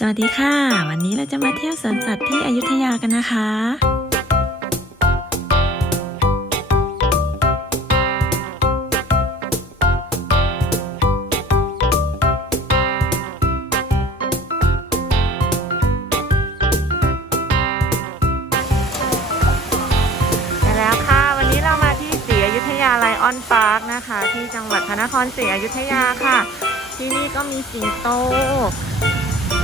สวัสดีค่ะ วันนี้เราจะมาเที่ยวสวนสัตว์ที่อยุธยากันนะคะ แล้วค่ะวันนี้เรามาที่ศรีอยุธยาไลออนพาร์คนะคะ ที่จังหวัดพระนครศรีอยุธยาค่ะ ที่นี่ก็มีสิงโต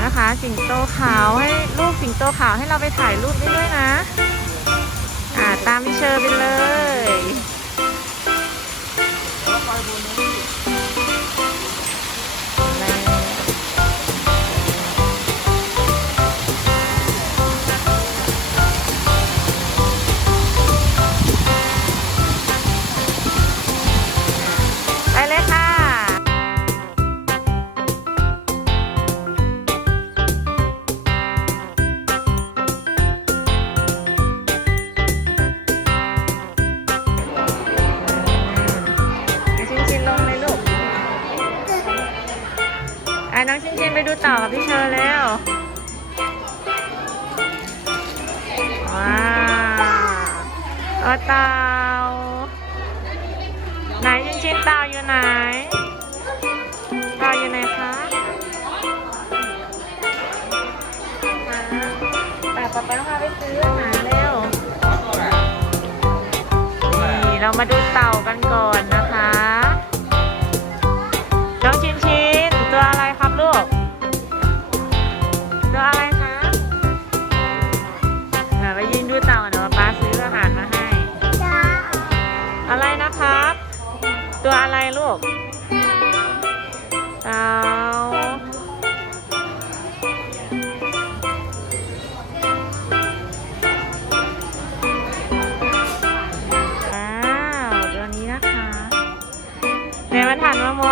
นะคะ สิงโตขาวให้ลูกสิงโตขาวให้เราไปถ่ายรูปได้ด้วยนะ อ่าตามพี่เชอร์ไปเลย ชินไปดูเต่ากับพี่เชอร์แล้ว ว้าวเต่าไหนชินชินเต่าอยู่ไหนเต่าอยู่ไหนคะแต่ป๊าป๊าพาไปซื้ออาหารเร็วนี่เรามาดูเต่ากันก่อนนะ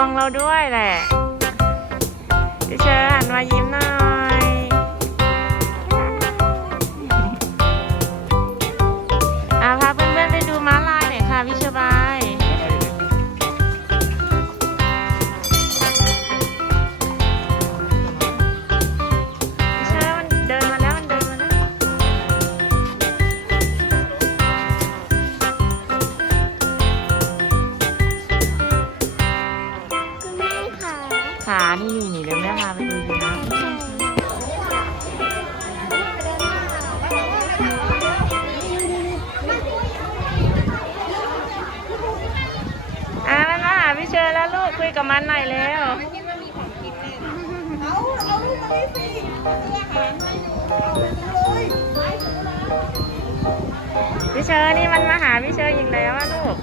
องเราด้วยแหละพี่เชอร์หันมายิ้มหน่อย พี่เชอร์นี่มันมาหาพี่เชอร์อีกแล้วลูก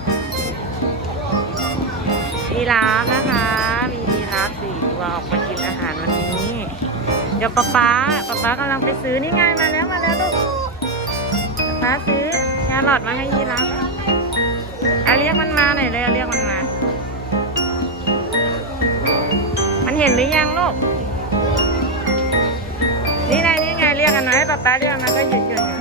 มีราฟนะคะ มียีราฟสี่ตัวออกมากินอาหารวันนี้ เดี๋ยวป๊าป๊าป๊าป๊ากำลังไปซื้อนี่ไงมาแล้วมาแล้วลูกป๊าซื้อแครอทมาให้ยีราฟเอาเรียกมันมาหน่อยเลยเอาเรียกมันมา มันเห็นหรือยังลูก งนี่ไงเรียกกันมาให้ป๊าป๊าเรียกมันก็หยุดหยุดอยู่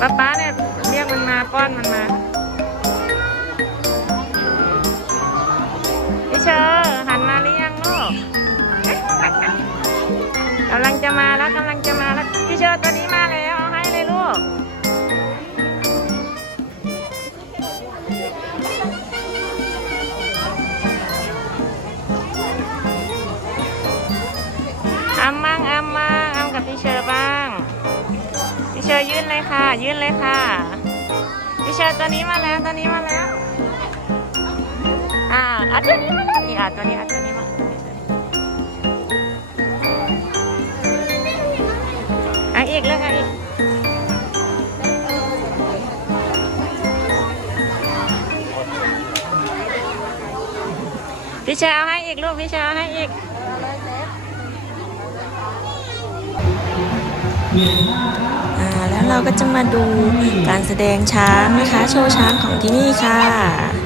ป๊าป๊าเนี่ยเรียกมันมาป้อนมันมาพี่เชอร์หันมาหรือยังลูกกำลังจะมาแล้วกำลังจะมาแล้วพี่เชอร์ตัวนี้มาแล้ว นเลยค่ะพี่เชอร์ตัวนี้มาแล้วตัวนี้มาแล้ว อ่าเอาตัวนี้มาแล้วอีกอะตัวนี้อาตัวนี้มาตัวนี้ตัวนี้อะอีกเลยค่ะอีกพี่เชอร์เอาให้อีกลูกพี่เชอร์เอาให้อีกอ่า แล้วเราก็จะมาดูการแสดงช้างนะคะ โชว์ช้างของที่นี่ค่ะ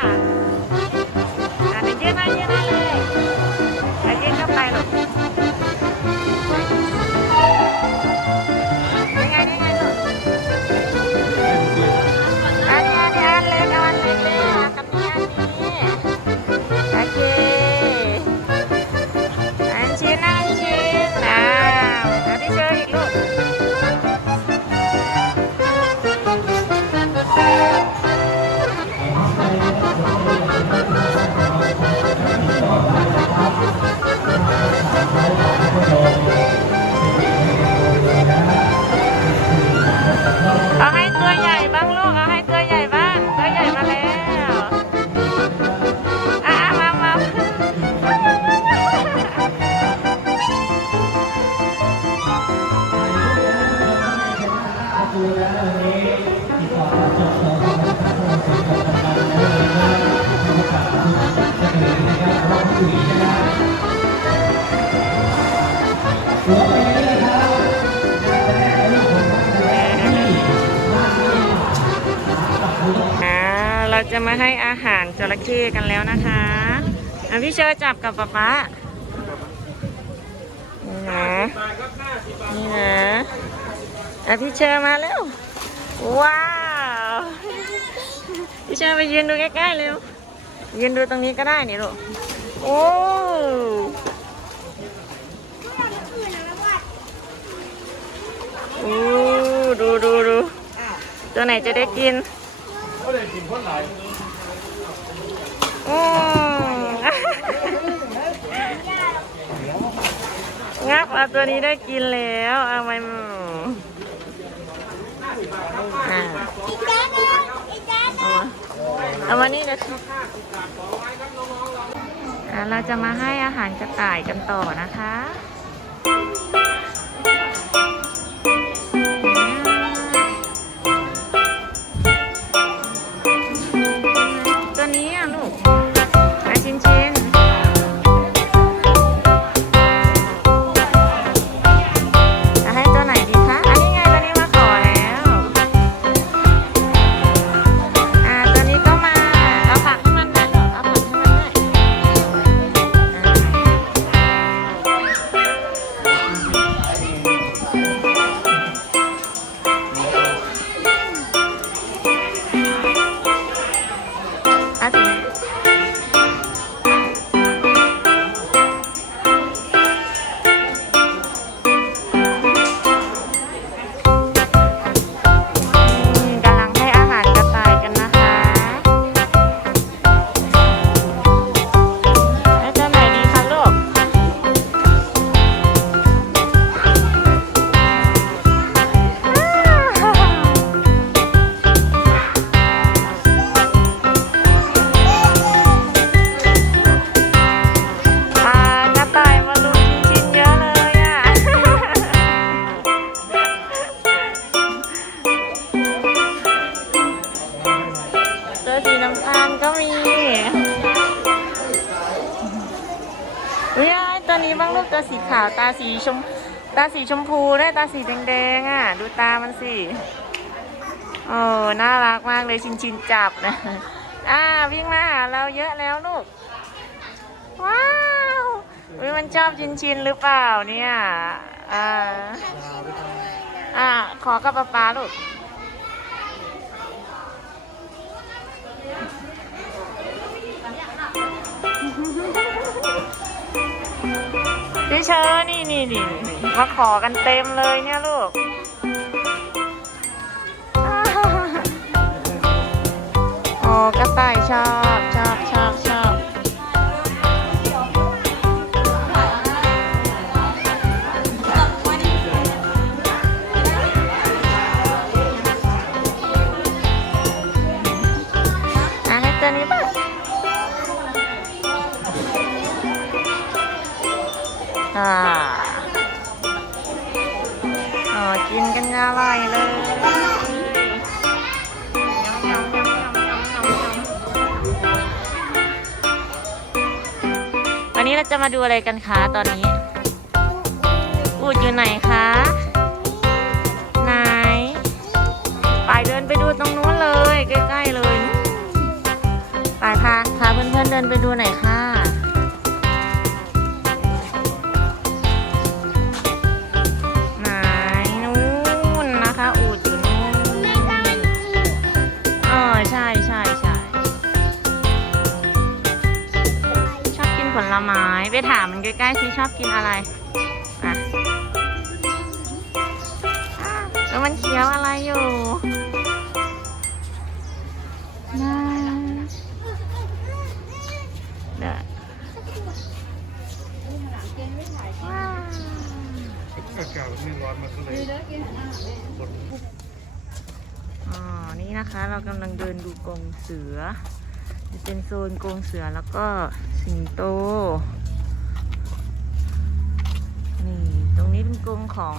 อ่าเราจะมาให้อาหารจระเข้กันแล้วนะคะอะพี่เชอร์จับกับป๊าป๊านี่นะ นี่นะ อะพี่เชอร์มาแล้ว ว้าว พี่เชอร์ไปยืนดูใกล้ๆเร็ว ยืนดูตรงนี้ก็ได้นี่ลูก โอ้โอ้ดูดูดูตัวไหนจะได้กินก็เลยกินคนไหนอืมงับเอาตัวนี้ได้กินแล้ว เอาไปอืมอ่า เอามาเอามานี่เดี๋ยวอ่าเราจะมาให้อาหารกระต่ายกันต่อนะคะ ตัวนี้บ้างลูกตัวสีขาวตาสีชม ตาสีชมพูด้วยตาสีแดงๆอะ ดูตามันสิโอ้น่ารักมากเลยชินชินจับนะอ่าวิ่งมาหาเราเยอะแล้วลูก ว้าวอุ้ยมันชอบชินชินหรือเปล่าเนี่ยอ่าอ่าขอกับป๊าป๊าลูก เชอนี่นี่นี่มาขอกันเต็มเลยเนี่ยลูกโอ้กระต่ายชอบ จะมาดูอะไรกันคะตอนนี้ อูดอยู่ไหนคะ ไหน ไปเดินไปดูตรงนู้นเลย ใกล้ๆเลย ไปพาพาเพื่อนๆเดินไปดูหน่อยค่ะ ถามมันใกล้ๆสิชอบกินอะไรอะแล้วมันเคี้ยวอะไรอยู่น่าเด้ออากาศมันไม่ร้อนมันก็เลยอ๋อ นี่นะคะเรากำลังเดินดูกรงเสือ จะเป็นโซนกรงเสือแล้วก็สิงโต นี่ ตรงนี้เป็นกรงของ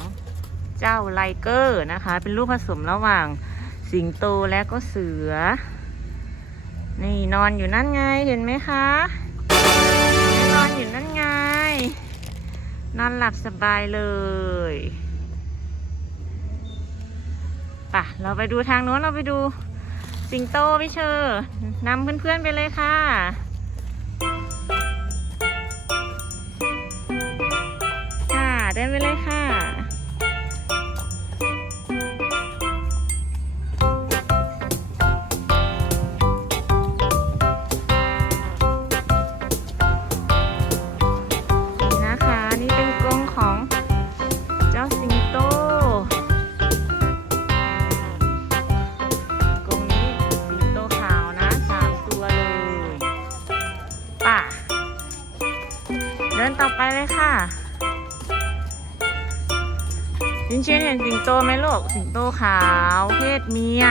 เจ้าไลเกอร์นะคะ เป็นลูกผสมระหว่างสิงโตและก็เสือ นี่นอนอยู่นั่นไงเห็นไหมคะ นอนอยู่นั่นไง นอนหลับสบายเลยป่ะเราไปดูทางโน้นเราไปดูสิงโตพี่เชอร์นำเพื่อนๆไปเลยค่ะ เดินไปเลยค่ะ เชียนเห็นสิงโตไหมลูก สิงโตขาว เพศเมีย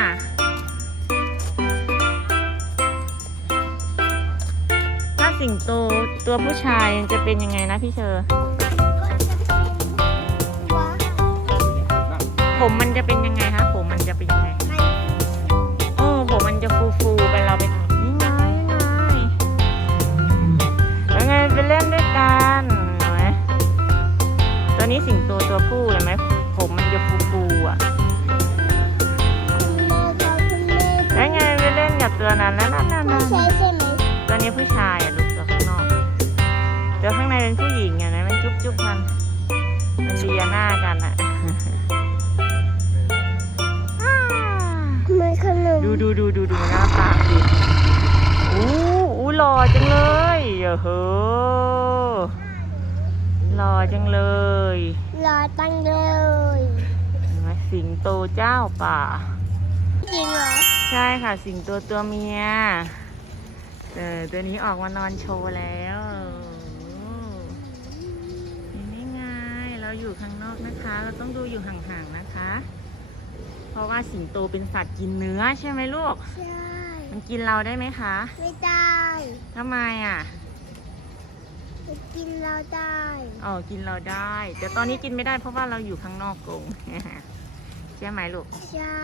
ถ้าสิงโตตัวผู้ชายจะเป็นยังไงนะพี่เชอร์ผมมันจะเป็นยังไงคะผมมันจะ มันมันเลียหน้ากันอะดูดูดูดูดูหน้าตาดิอู้อู้หล่อจังเลยเออเฮ้อหล่อจังเลยรอตั้งเลยเห็นไหมสิงโตเจ้าป่าจริงเหรอใช่ค่ะสิงโตตัวเมียเออตัวนี้ออกมานอนโชว์แล้ว เราอยู่ข้างนอกนะคะ เราต้องดูอยู่ห่างๆนะคะ เพราะว่าสิงโตเป็นสัตว์กินเนื้อใช่ไหมลูก ใช่ มันกินเราได้ไหมคะ ไม่ได้ทำไมอะจะกินเราได้อ๋อกินเราได้ แต่ตอนนี้กินไม่ได้เพราะว่าเราอยู่ข้างนอกกรงใช่ไหมลูก ใช่